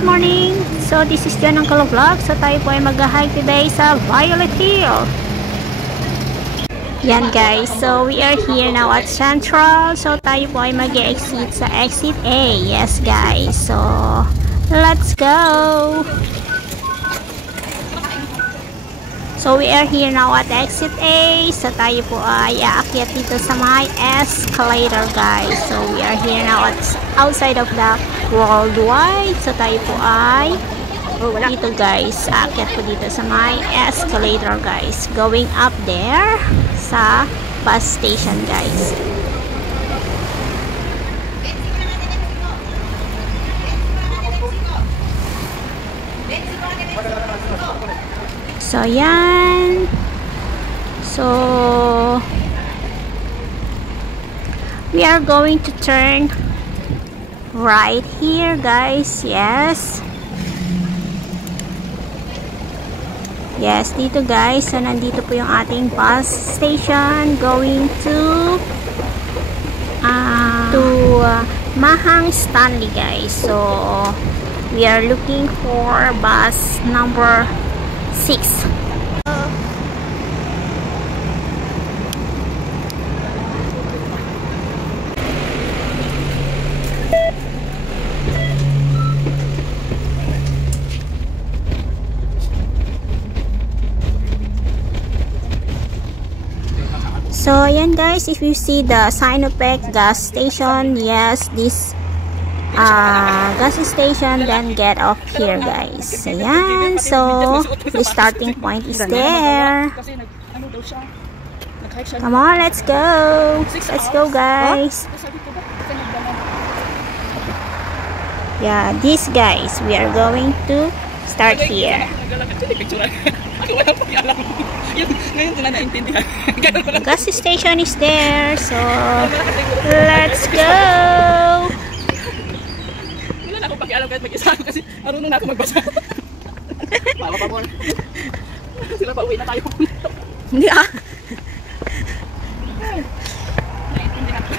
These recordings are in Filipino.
good morning! So, this is John Uncle Vlog. So, tayo po ay mag-hike today sa Violet Hill. Yan guys, so we are here now at Central. So, tayo po ay mag-exit sa exit A. Yes guys, so let's go! So, we are here now at exit A. So, tayo po ay aakyat dito sa may escalator guys. So, we are here now at outside of the Worldwide. So, tayo po ay dito guys. Aakyat po dito sa may escalator guys. Going up there sa bus station guys. So, yan. So, we are going to turn right here, guys. Yes. Yes, dito, guys. So, nandito po yung ating bus station going to Mahang Stanley, guys. So, we are looking for bus number 6. So, ayan guys, if you see the Sinopec gas station, yes, this gas station, then get off here guys. Ayan, so the starting point is there. Come on, let's go. Let's go guys. Yeah, this guys, we are going to start here. The gas station is there, so let's go. Alam kahit mag-isa kasi marunong na ako magbasa. Para pa po. Sila pa uwi na tayo. Hindi ah. Naiintindihan ko.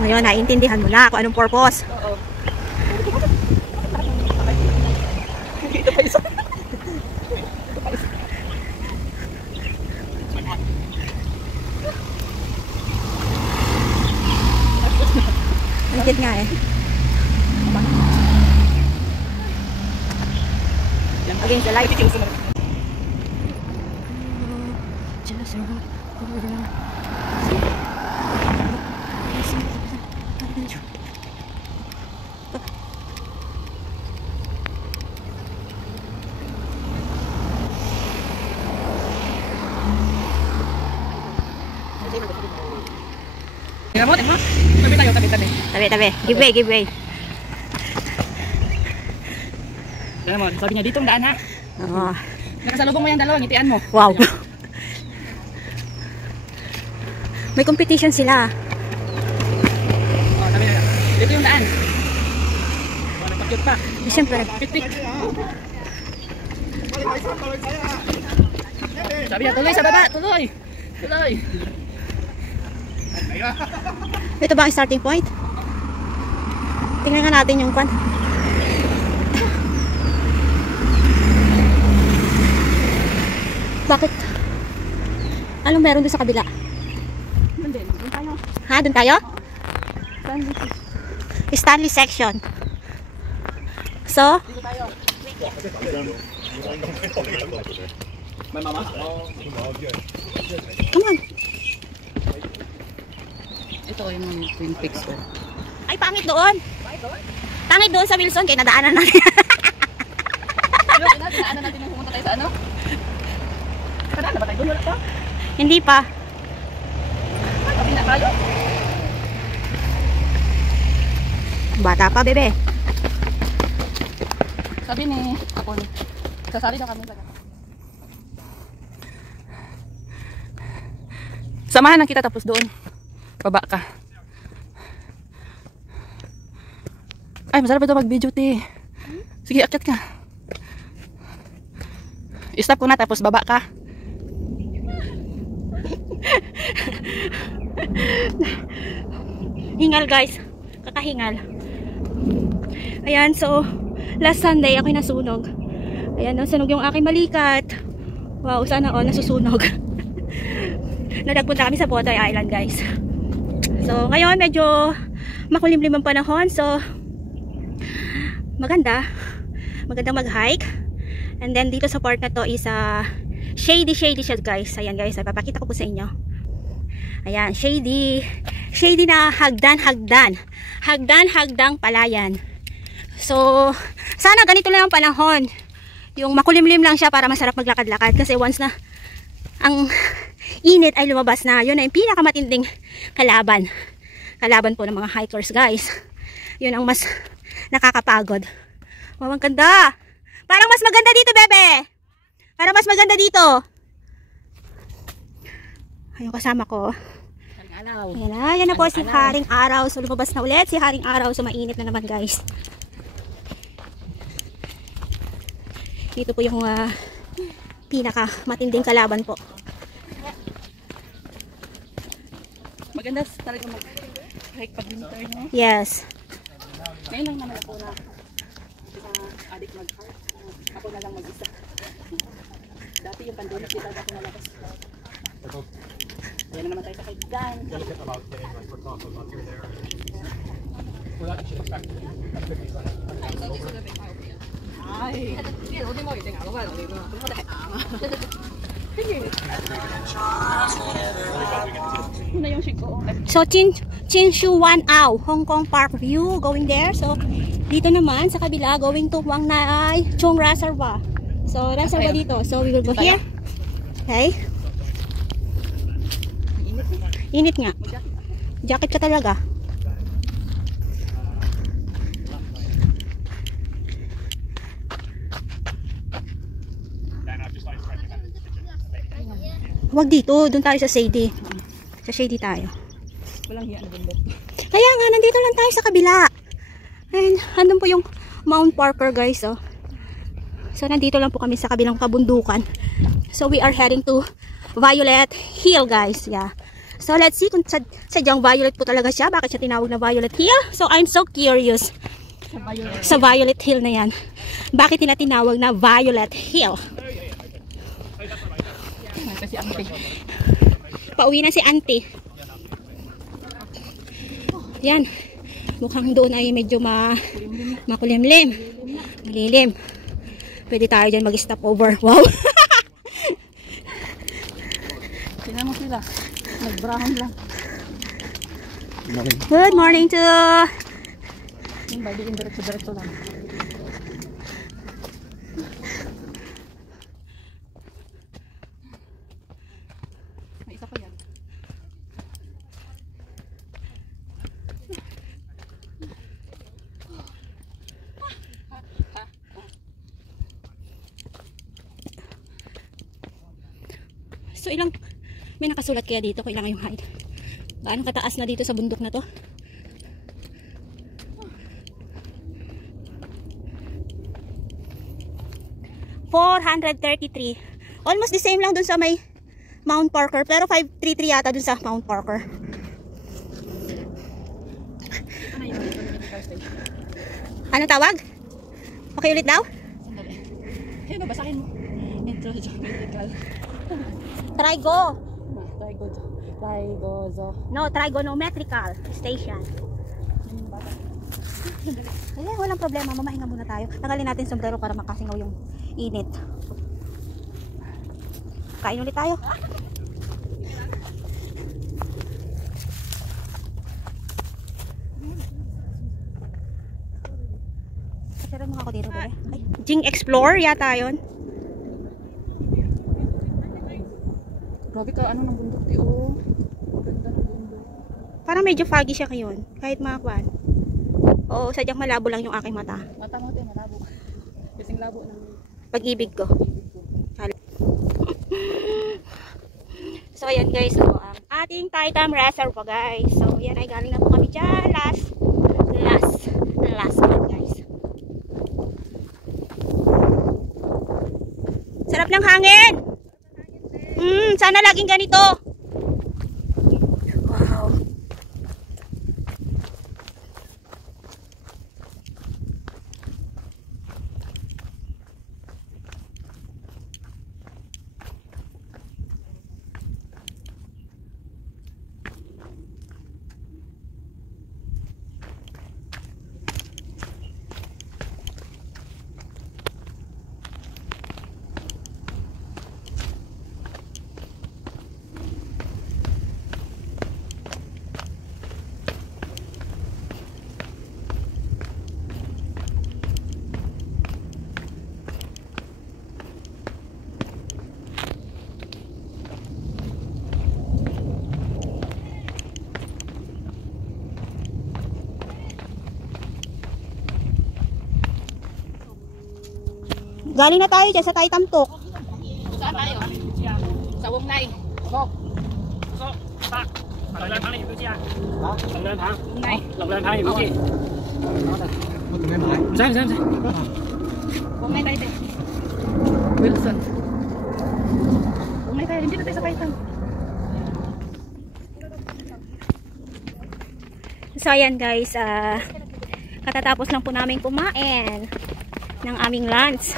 Ngayon, naiintindihan mo na kung anong purpose. Oo. Ito pa isa. Higit nga eh. Against the light. Tingnan mo, tingnan mo. Tabi tayo, tabi. Tabi. Give way, give way. Tingnan mo, sabi niya, ditong daan ha. Oo. Nakasalubong mo yung dalawa, ngitian mo. Wow. May competition sila. Oh, sabi niya, dito yung daan. Oh, nagpakyot pa. Siyempre. Pitik. Sabi niya, tuloy sa baba, tuloy. Tuloy. Ito ba ang starting point? Tingnan nga natin yung kwan. Bakit? Anong meron doon sa kabila? Doon tayo. Ha? Doon tayo? Stanley section. So? Dito tayo. May mama? Come on. Ito yung Twin Peaks ko. Ay, pangit doon. Pangit doon sa Wilson. Kaya nadaanan natin. Dinaanan natin yung pumunta tayo sa ano? Kadaan na ba tayo? Doon wala pa? Hindi pa. Sabi na tayo. Bata pa, bebe. Sabi ni Apon, sasali daw kami sa gato. Samahan na kita tapos doon. Baba ka. Ay, masarap ito mag-video, te. Sige, akyat ka. I-stop ko na tapos baba ka. Hingal guys, kakahingal. Ayan, so Last Sunday, ako'y nasunog. Ayan, nasunog yung aking balikat. Wow, sana all nasusunog. Nagpunta kami sa Potoy Island, guys. So, ngayon, medyo makulimlim ang panahon. So, magandang mag-hike. And then, dito sa part na to is shady siya, guys. Ayan, guys, papakita ko po sa inyo. Ayan, shady na hagdan-hagdang palayan. So, sana ganito lang ang panahon. Yung makulimlim lang siya para masarap maglakad-lakad. Kasi once na ang init ay lumabas na, yun na yung pinakamatinding kalaban. Kalaban po ng mga hikers, guys. Yun ang mas nakakapagod. Wow, ang ganda. Parang mas maganda dito, bebe. Parang mas maganda dito. Ayun, kasama ko. Ayan na po si Haring Araw. So, lumabas na ulit si Haring Araw. So, mainit na naman, guys. Dito po yung pinaka matinding kalaban po. Maganda talaga mag-hike pag winter, no? Yes. Ngayon lang naman ako na adik mag-hike. Ako na lang mag-isa. Dati yung pandemic, di talaga ako nalabas. Kaya na naman tayo sa kaibigan. Ay. So, Chinshu Wanao, Hong Kong Park View, going there. So, dito naman sa kabila, going to Wang Nai Chung Reservoir. So, reservoir dito. So, we will go here. Okay. Init nga. Jacket ka talaga. Huwag dito. Doon tayo sa shady. Sa shady tayo. Walang hiya na bundok. Kaya nga, nandito lang tayo sa kabila. And, andun po yung Mount Parker, guys, oh. So, nandito lang po kami sa kabilang kabundukan. So, we are heading to Violet Hill, guys. Yeah. So, let's see kung sadyang violet po talaga siya. Bakit siya tinawag na Violet Hill? So, I'm so curious sa Violet Hill na yan. Bakit nila tinawag na Violet Hill? Kasi auntie. Pauwi na si auntie. Yan. Mukhang doon ay medyo makulimlim. Malilim. Pwede tayo dyan mag-stop over. Wow. Tingnan mo sila. Nag-brown lang. Good morning to... Yung bali yung diretso-diretso lang. May isa pa yan. So, may nakasulat kaya dito kung ilang yung height. Gaano kataas na dito sa bundok na to? $433. Almost the same lang dun sa may Mount Parker. Pero 533 yata dun sa Mount Parker. Ano tawag? Okay ulit daw? Sandali. Kaya babasahin mo. Introgeometrical. Trigo. No, trigonometrical station. Ayan, walang problema. Mamahinga muna tayo. Tanggalin natin sombrero para makasingaw yung init. Kain ulit tayo. Kasira mo ako dito, bebe. Jing Explore yata yun. Grabe ka, ano ng bundok di, oh. Ganda ng bundok. Parang medyo foggy siya ngayon. Kahit makakuan. Oo, sadyang malabo lang yung aking mata. Mata mo tayo, malabo. Kasing labo ng Pag-ibig ko. So, ayan guys. So, ating Taitam Reservoir, guys. So, yan ay galing na po kami dyan. Last month, guys. Sarap ng hangin! Sana laging ganito. Wow. Galing na tayo dyan sa Taytamtok. Saan tayo? Sa Wongnay. Bok. 龙人堂你不知啊？龍人堂， Wongnay. 龍人堂你不知？唔使唔使唔使。 Wongnay tayo din. Wilson. Wongnay tayo. Hindi na tayo sa Python. So ayan guys, katatapos lang po namin kumain ng aming lunch.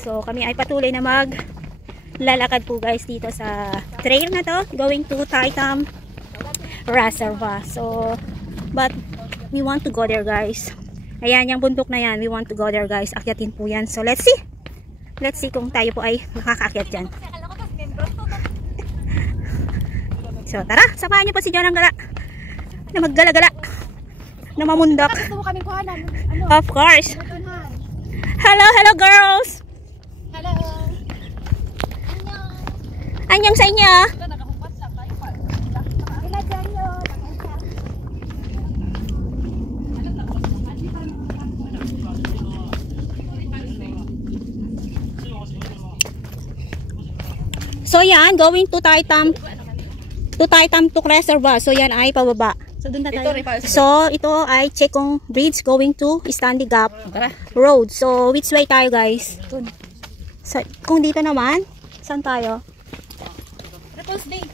So kami ay patuloy na maglalakad po guys dito sa trail na to going to Taytam Reservoir. So but we want to go there guys. Ayan yung bundok na yan, we want to go there guys. Akyatin po yan. So let's see kung tayo po ay makakaakyat dyan. So tara, samahan niyo po si John ang gala na maggala-gala na mamundak. Of course. Hello girls. Hello. Anyong sa inyo. So yan, going to Taytam Reservoir. So yan ay pababa. So doon na tayo. So ito ay Chekong Bridge going to Standing Gap Tara. Road. So which way tayo guys? So, kung dito naman, saan tayo? Repulse Day.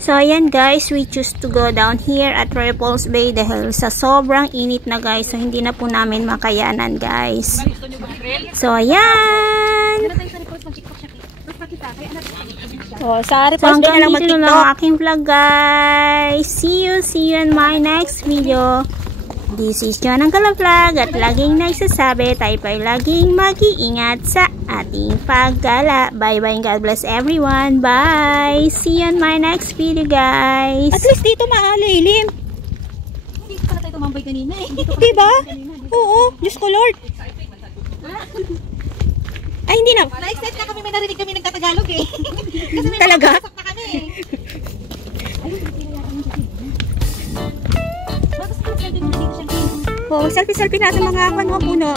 So ayan guys, we choose to go down here at Repulse Bay dahil sa sobrang init na guys. So hindi na po namin makayanan guys. So ayan. So sa Repulse Bay na lang mag-tiktok. So aking vlog guys. See you in my next video. This is John ang Kala Vlog at laging nagsasabi tayo pa'y laging mag-iingat sa ating paggala. Bye bye and God bless everyone. Bye. See you in my next video guys. At least dito maalilim. Hindi pala tayo tumambay kanina eh. Diba? Oo. Diyos ko Lord. Ay hindi na. Na-excite na kami, may narinig kami nagtatagalog eh. Kasi may Talaga? mga na kami eh. Oo, selfie-selfie na sa mga puno.